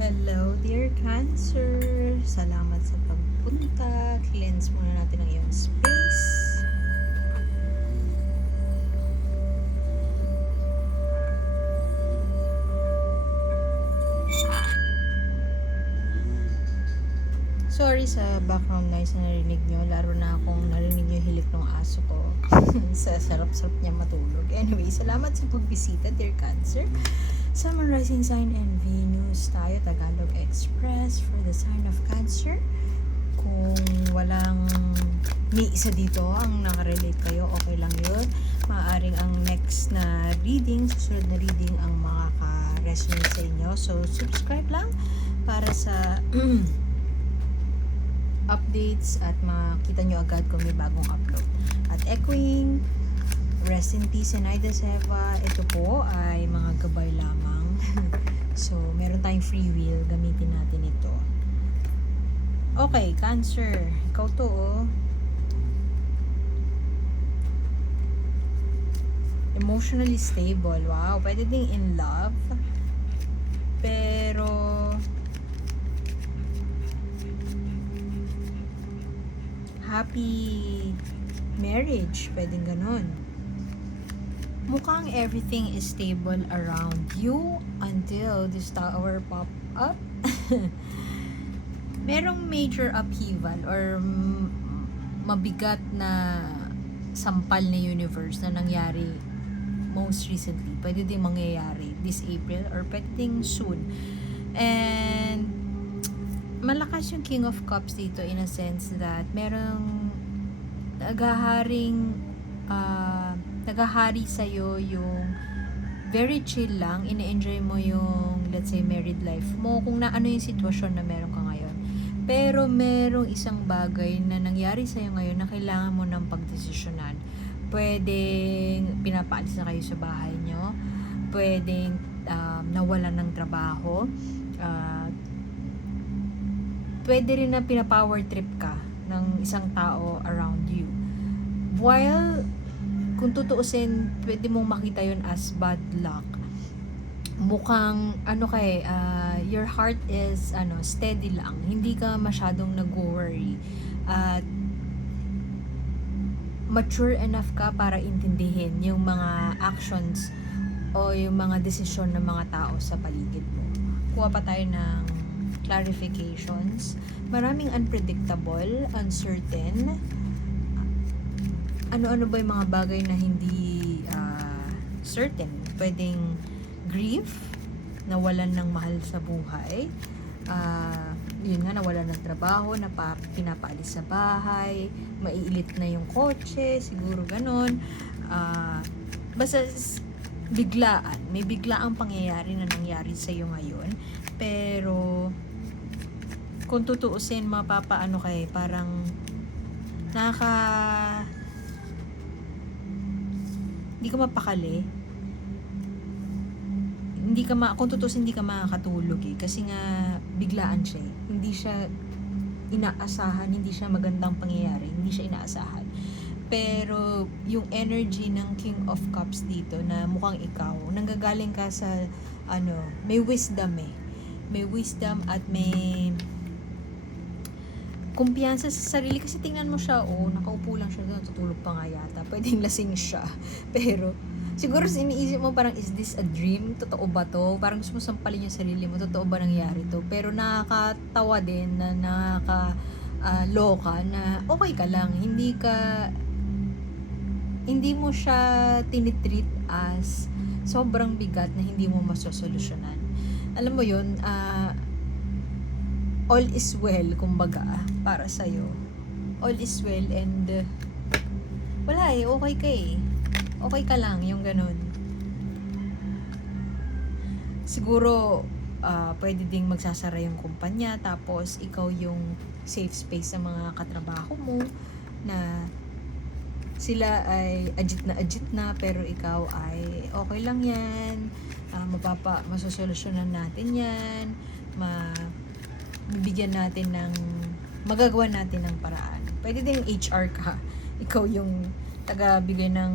Hello, dear Cancer! Salamat sa pagpunta. Cleanse muna natin ang iyong space. Sorry sa background noise na narinig nyo. Laro na akong narinig nyo hilik ng aso ko. Sa sarap-sarap niya matulog. Anyway, salamat sa pagbisita, dear Cancer. Sun, Moon, Rising Sign, and Venus tayo, Tagalog Express for the sign of Cancer. Kung walang may isa dito ang nakarelate kayo, okay lang yun. Maaaring ang next na reading, susunod na reading ang makaka-resonate sa inyo. So, subscribe lang para sa updates at makita nyo agad kung may bagong upload. At echoing, rest in peace, Zenaida Seva. Ito po ay mga gabay lamang. So, meron tayong free will. Gamitin natin ito. Okay, Cancer. Ikaw to, oh. Emotionally stable. Wow. Pwede ding in love. Pero happy marriage. Pwedeng ganon. Mukhang everything is stable around you until this tower pop up. Merong major upheaval or mabigat na sampal ni universe na nangyari most recently. Pwede din mangyayari this April or pwede din soon. And malakas yung King of Cups dito in a sense that merong naghahari sa'yo yung very chill lang, ine-enjoy mo yung, let's say, married life mo, kung na ano yung sitwasyon na meron ka ngayon. Pero merong isang bagay na nangyari sa'yo ngayon na kailangan mo ng pagdesisyonan. Pwedeng pinapaalis na kayo sa bahay nyo, pwedeng nawalan ng trabaho, pwede rin na pinapower trip ka ng isang tao around you. While kung tutuusin, pwede mong makita yun as bad luck. Mukhang, your heart is, steady lang. Hindi ka masyadong nag-worry. At, mature enough ka para intindihin yung mga actions o yung mga desisyon ng mga tao sa paligid mo. Kuha pa tayo ng clarifications. Maraming unpredictable, uncertain. Ano-ano ba yung mga bagay na hindi certain? Pwedeng grief, nawalan ng mahal sa buhay, yun nga, nawalan ng trabaho, pinapaalis sa bahay, maiilit na yung kotse, siguro ganon. Basta biglaan, may biglaang pangyayari na nangyari sa iyo ngayon, pero kung tutuusin, mapapaano kayo, parang hindi ka mapakali. Kung tutusin, hindi ka makakatulog eh. Kasi nga, biglaan siya eh. Hindi siya inaasahan, hindi siya magandang pangyayari, hindi siya inaasahan. Pero, yung energy ng King of Cups dito, na mukhang ikaw, nanggagaling ka sa, may wisdom eh. May wisdom at may kumpiyansa sa sarili, kasi tingnan mo siya, nakaupo lang siya doon, tutulog pa nga yata, pwedeng lasing siya, pero siguro iniisip mo parang, is this a dream? Totoo ba to? Parang gusto mo sampalin yung sarili mo, totoo ba nangyari to? Pero nakakatawa din na nakakaloka na okay ka lang, hindi mo siya tinitreat as sobrang bigat na hindi mo masosolusyonan. Alam mo yun, all is well, kumbaga, para sa'yo. All is well and wala eh, okay ka eh. Okay ka lang, yung ganun. Siguro, pwede ding magsasara yung kumpanya, tapos ikaw yung safe space sa mga katrabaho mo, na sila ay ajit na, pero ikaw ay okay lang yan, masosolusyonan natin yan, bibigyan natin magagawa natin ng paraan. Pwede din HR ka. Ikaw yung taga-bigay ng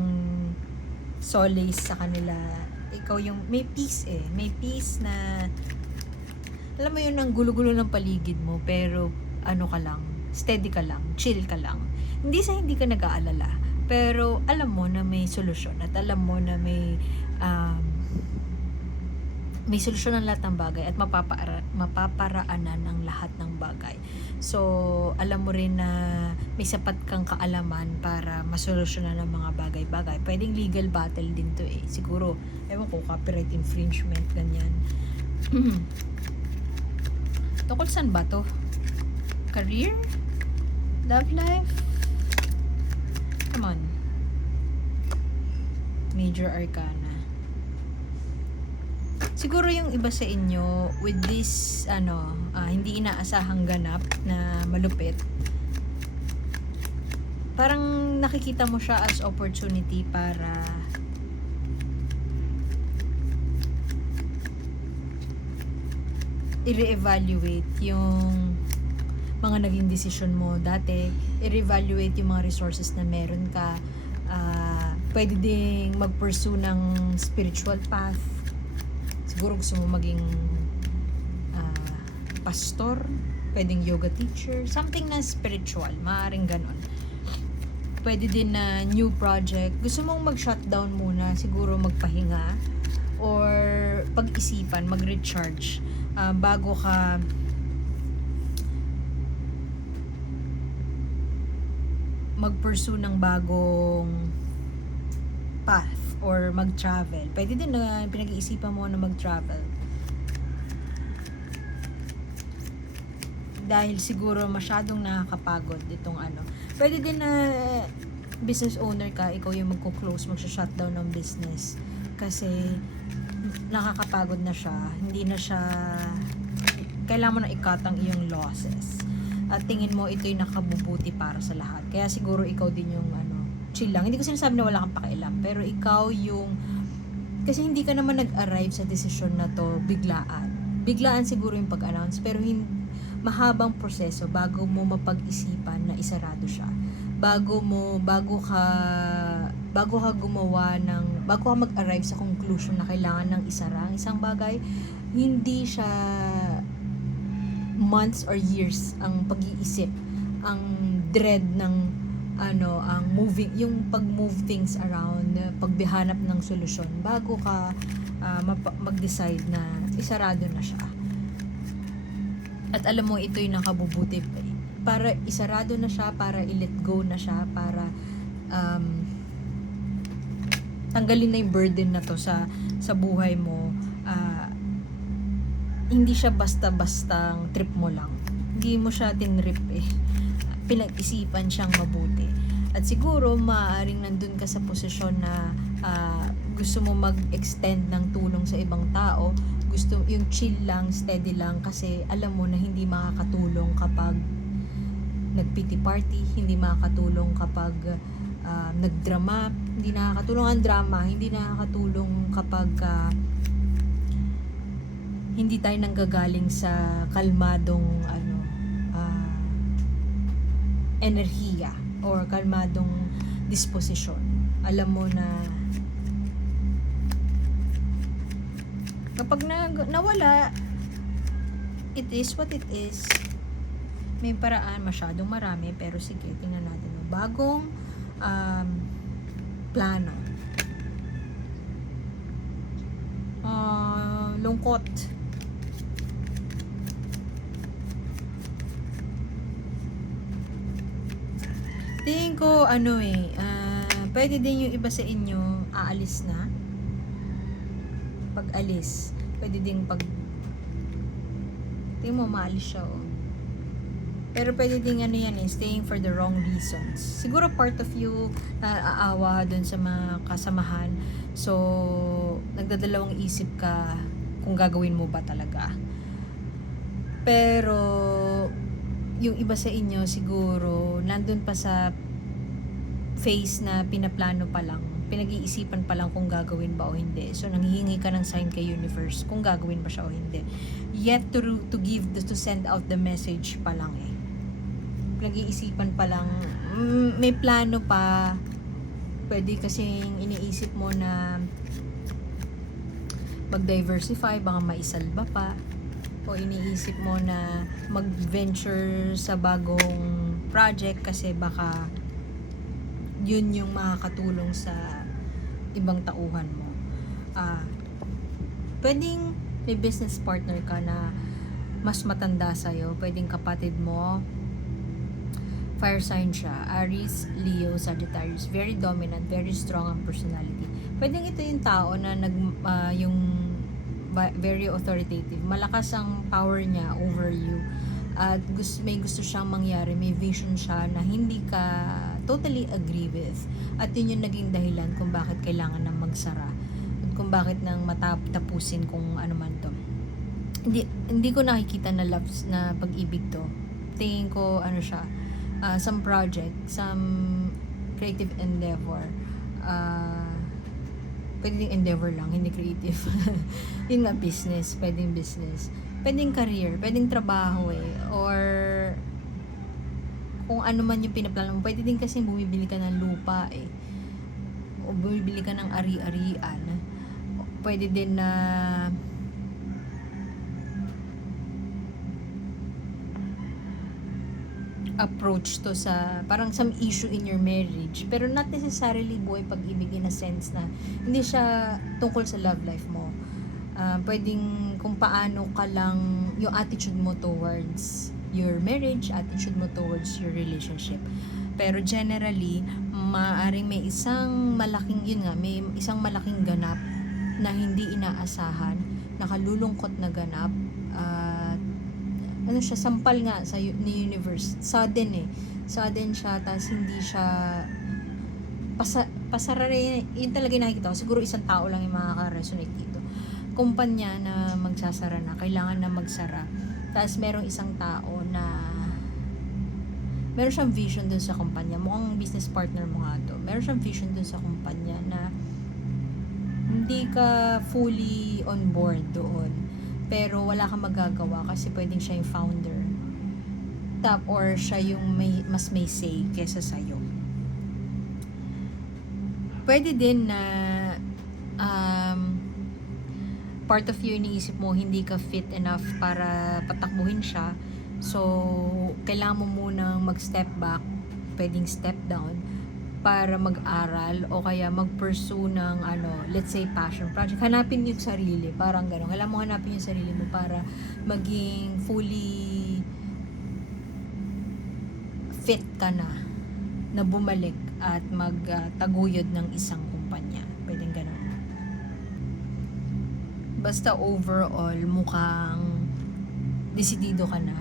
solace sa kanila. Ikaw yung may peace eh. May peace na alam mo yun, ang gulo-gulo ng paligid mo, pero ano ka lang, steady ka lang, chill ka lang. Hindi sa hindi ka nag-aalala, pero alam mo na may solusyon at alam mo na may solusyon ng lahat ng bagay at mapaparaanan ng lahat ng bagay. So, alam mo rin na may sapat kang kaalaman para masolusyonan ng mga bagay-bagay. Pwedeng legal battle din to eh. Siguro, ewan ko, copyright infringement, ganyan. Tungkol saan ba to? Career? Love life? Come on. Major Arcana. Siguro yung iba sa inyo with this hindi inaasahang ganap na malupit, parang nakikita mo siya as opportunity para i-reevaluate yung mga naging desisyon mo dati, i-reevaluate yung mga resources na meron ka, pwede ding mag-pursue ng spiritual path. Siguro gusto mo maging pastor, pwedeng yoga teacher, something na spiritual, maaaring ganon. Pwede din na new project, gusto mong mag-shutdown muna, siguro magpahinga, or pag-isipan, mag-recharge, bago ka mag-pursue ng bagong path or mag-travel. Pwede din na pinag-iisipan mo na mag-travel. Dahil siguro masyadong nakakapagod itong Pwede din na business owner ka, ikaw yung magko-close, magsha-shutdown ng business. Kasi nakakapagod na siya. Hindi na siya kailangan mo na i-cut ang iyong losses. At tingin mo ito'y nakabubuti para sa lahat. Kaya siguro ikaw din yung chill lang. Hindi ko sinasabi na wala kang pakialam, pero ikaw yung, kasi hindi ka naman nag-arrive sa desisyon na to biglaan. Biglaan siguro yung pag-announce, pero mahabang proseso bago mo mapag-isipan na isarado siya. Bago ka gumawa bago ka mag-arrive sa conclusion na kailangan ng isara ang isang bagay, hindi siya months or years ang pag-iisip, ang dread ng ang moving, yung pag-move things around, pagbihanap ng solusyon bago ka mag-decide na isarado na siya. At alam mo, ito'y nakabubuti para isarado na siya, para i-let go na siya, para tanggalin na yung burden na to sa buhay mo. Hindi siya basta-bastang trip mo lang. Hindi mo siya tinrip eh. Pinag-isipan siyang mabuti. At siguro maaaring nandun ka sa posisyon na gusto mo mag-extend ng tulong sa ibang tao, gusto yung chill lang, steady lang, kasi alam mo na hindi makakatulong kapag nag-pity party, hindi makakatulong kapag nagdrama, hindi nakakatulong ang drama, hindi nakakatulong kapag hindi tayo nanggagaling sa kalmadong enerhiya or kalmadong disposisyon. Alam mo na kapag nawala, it is what it is. May paraan, masyadong marami, pero sige, tingnan natin. Bagong plano. Lungkot. Tingin ko, pwede din yung iba sa inyo, aalis na. Pag-alis, pwede din tingin mo, maalis siya, Pero pwede din staying for the wrong reasons. Siguro part of you, aawa dun sa mga kasamahan. So, nagdadalawang isip ka kung gagawin mo ba talaga. Pero, yung iba sa inyo siguro nandun pa sa phase na pinaplano pa lang, pinag-iisipan pa lang kung gagawin ba o hindi. So nanghihingi ka ng sign kay universe kung gagawin ba siya o hindi. Yet to send out the message pa lang pinag-iisipan pa lang, may plano pa. Pwede kasing iniisip mo na mag-diversify, baka maisalba pa. o iniisip mo na mag-venture sa bagong project kasi baka yun yung makakatulong sa ibang tauhan mo. Pwedeng may business partner ka na mas matanda sa'yo, pwedeng kapatid mo, fire sign siya, Aries, Leo, Sagittarius, very dominant, very strong ang personality. Pwedeng ito yung tao na yung very authoritative, malakas ang power niya over you, at may gusto siyang mangyari, may vision siya na hindi ka totally agree with, at yun yung naging dahilan kung bakit kailangan na magsara, at kung bakit nang tapusin kung ano man to. Hindi ko nakikita na loves na pag-ibig to. Tingin ko ano siya, some project, some creative endeavor, pwedeng endeavor lang, hindi creative. Yun nga, business, pwedeng career, pwedeng trabaho or kung ano man yung pinaplano mo. Pwede din kasi bumibili ka ng lupa o bumibili ka ng ari-arian. Pwede din na approach to sa parang some issue in your marriage, pero not necessarily buhay pag-ibig in a sense na hindi siya tungkol sa love life mo. Pwedeng kung paano ka lang yung attitude mo towards your marriage, attitude mo towards your relationship. Pero generally, maaaring may isang malaking ganap na hindi inaasahan, nakalulungkot na ganap, ano siya, sampal nga sa ni universe, sudden siya, tas hindi siya pasarare. Yun talaga nakikita ko, siguro isang tao lang yung makaka-resonate dito. Kumpanya na magsasara na, kailangan na magsara, tas merong isang tao na meron siyang vision dun sa kumpanya, mukhang business partner mo nga to, meron siyang vision dun sa kumpanya na hindi ka fully on board doon, pero wala kang magagawa kasi pwedeng siya yung founder or siya yung mas may say kesa sa'yo. Pwede din na part of you iniisip mo hindi ka fit enough para patakbuhin siya, so kailangan mo munang mag-step back, pwedeng step down, para mag-aral o kaya mag-pursue ng let's say passion project. Hanapin yung sarili, parang gano'n. Kailangan mo hanapin yung sarili mo para maging fully fit ka na bumalik at magtaguyod ng isang kumpanya. Pwedeng gano'n. Basta overall, mukhang desidido ka na.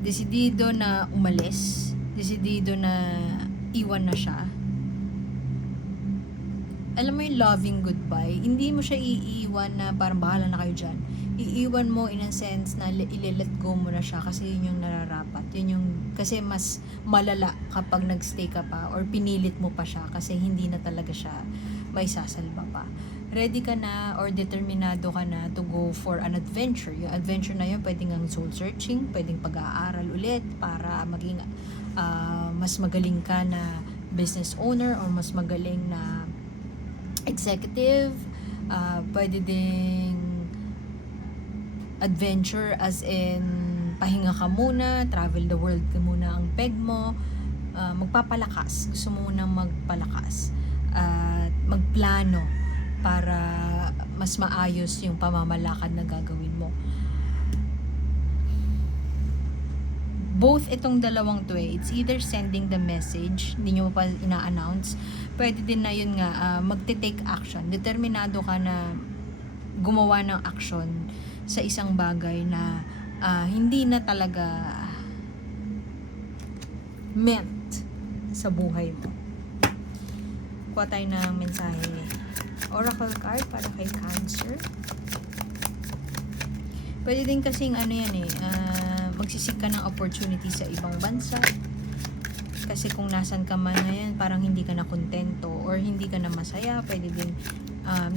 Desidido na umalis. Desidido na iwan na siya. Alam mo yung loving goodbye, hindi mo siya iiwan na parang bahala na kayo dyan. Iiwan mo in a sense na i-let go mo na siya kasi yun yung nararapat. Kasi mas malala kapag nagstay ka pa or pinilit mo pa siya kasi hindi na talaga siya may sasalba pa. Ready ka na or determinado ka na to go for an adventure. Yung adventure na yun, pwedeng ang soul searching, pwedeng pag-aaral ulit para maging mas magaling ka na business owner or mas magaling na executive. Pwede ding adventure as in pahinga ka muna, travel the world ka muna ang peg mo, magpapalakas, gusto mo munang magpalakas at magplano para mas maayos yung pamamalakad na gagawin mo. Both itong dalawang to it's either sending the message, hindi nyo pa ina-announce, pwede din na yun nga, magte-take action, determinado ka na gumawa ng action sa isang bagay na hindi na talaga meant sa buhay mo. Kuha tayo ng mensahe. Oracle card para kay Cancer. Pwede din kasing magsisik ka ng opportunity sa ibang bansa. Kasi kung nasan ka man ngayon, parang hindi ka na kontento or hindi ka na masaya. Pwede din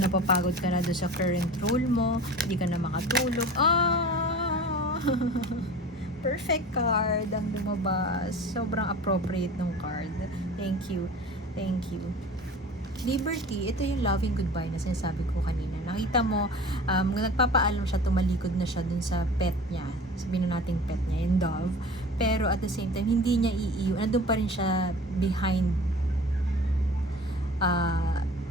napapagod ka na doon sa current role mo, hindi ka na makatulog. Perfect card ang lumabas. Sobrang appropriate ng card. Thank you. Liberty, ito yung loving goodbye na sinasabi ko kanina. Nakita mo, nagpapaalam siya, tumalikod na siya dun sa pet niya. Sabihin na nating pet niya, yung dove. Pero at the same time, hindi niya iiwan. Nandun pa rin siya behind,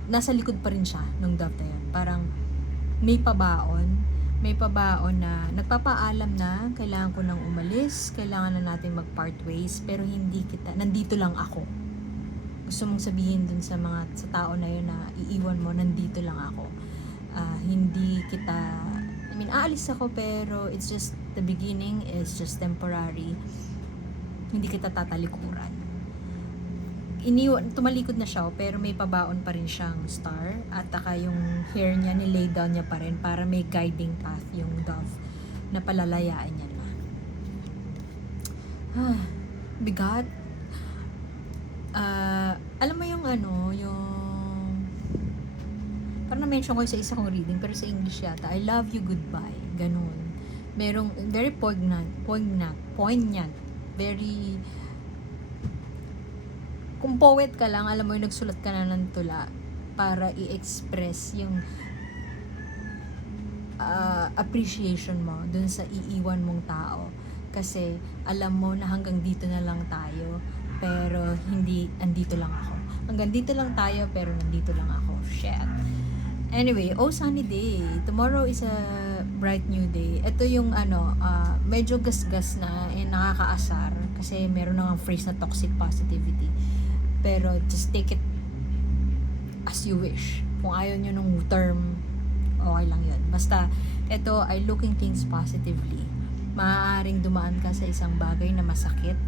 nasa likod pa rin siya nung dove na yun. Parang may pabaon na nagpapaalam na kailangan ko nang umalis, kailangan na natin mag-part ways, pero hindi kita, nandito lang ako. Gusto mong sabihin dun sa tao na yun na iiwan mo, nandito lang ako. Hindi kita, aalis ako, pero it's just, the beginning is just temporary. Hindi kita tatalikuran. Tumalikod na siya, pero may pabaon pa rin siyang star, at taka yung hair niya, nilay down niya pa rin para may guiding path yung dove na palalayaan niya na. Bigat. Alam mo yung parang na-mention ko sa isa kong reading, pero sa English yata, I love you, goodbye. Ganun. Merong very poignant, very, kung poet ka lang, alam mo yung nagsulat ka na ng tula para i-express yung appreciation mo dun sa iiwan mong tao. Kasi alam mo na hanggang dito na lang tayo, pero hindi, andito lang ako. Hanggang dito lang tayo, pero nandito lang ako. Shit. Anyway, sunny day. Tomorrow is a bright new day. Ito yung medyo gasgas na, nakakaasar. Kasi meron nang phrase na toxic positivity. Pero just take it as you wish. Kung ayaw nyo nung term, okay lang yun. Basta, ito ay looking things positively. Maaaring dumaan ka sa isang bagay na masakit,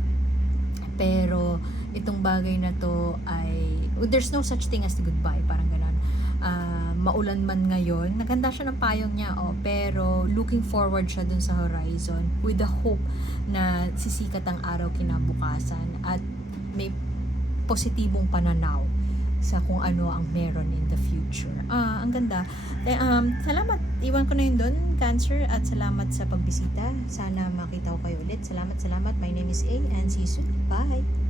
pero itong bagay na to ay, there's no such thing as the goodbye, parang gano'n. Maulan man ngayon, naganda siya ng payong niya, pero looking forward siya dun sa horizon with the hope na sisikat ang araw kinabukasan at may positibong pananaw sa kung ano ang meron in the future. Ang ganda. Salamat. Iwan ko na yun doon, Cancer, at salamat sa pagbisita. Sana makita ko kayo ulit. Salamat. My name is A, and see you soon. Bye!